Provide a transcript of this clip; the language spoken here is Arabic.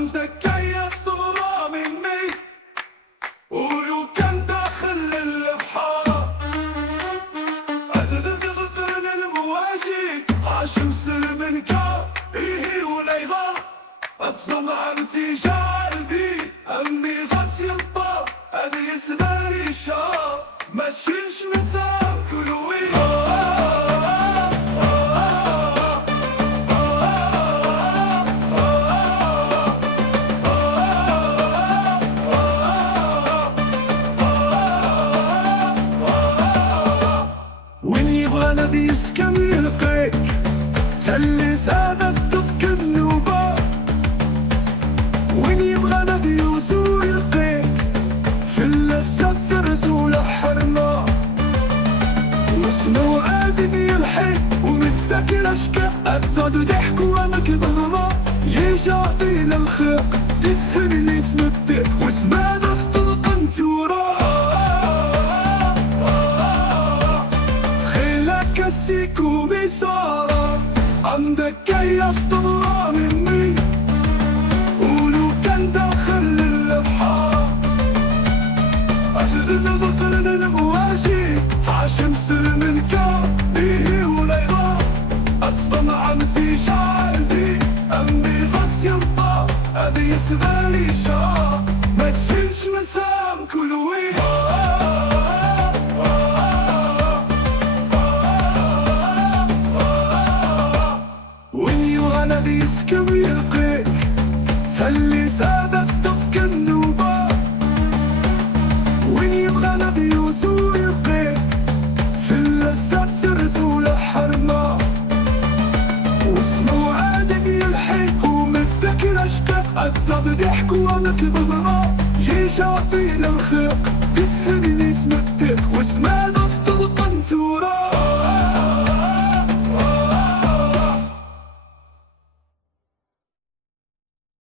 عندك كيس طغرى مني، ولو كان داخل البحارة أدغدغ المواجي عاشم سر من كاره وليغا أتصدم عن ثجار ذي أمي غسي الطاب أذي يسماري شاب مشيش مسام كلوي وين يبغى نادي يسكن يلقيك تلث أنا صدفك النوبة، وين يبغى نادي يوزو يلقيك في اللسة رزول حرنا، واسمه عادي يلحق ومتذكر أشكال أكثر ضحك وأنا كظلمة يجعدي للخيق يثني اسم الدق واسمه دست القنتورة تخيلك السيكو بيصارة عندك كيس طغرى مني، ولو كان داخل البحارة أتذكر المواجي عاشم سر من كاره وليغا أتصدم عن في شعري أمي غسي الطاب أذي يسغالي شعر مشيش مسام كلوي وين يوانا دي يسكم يلقيك تلي ثادة صدفك النوبة، وين يبغى نادي يوزو يلقيك في اللسات رزول حرنا، واسمه عادي يلحق ومتذكر أشكال أذب ضحك وأنا كظلمة يجعدي للخيق يثني اسم الدق واسمه دست القنثورة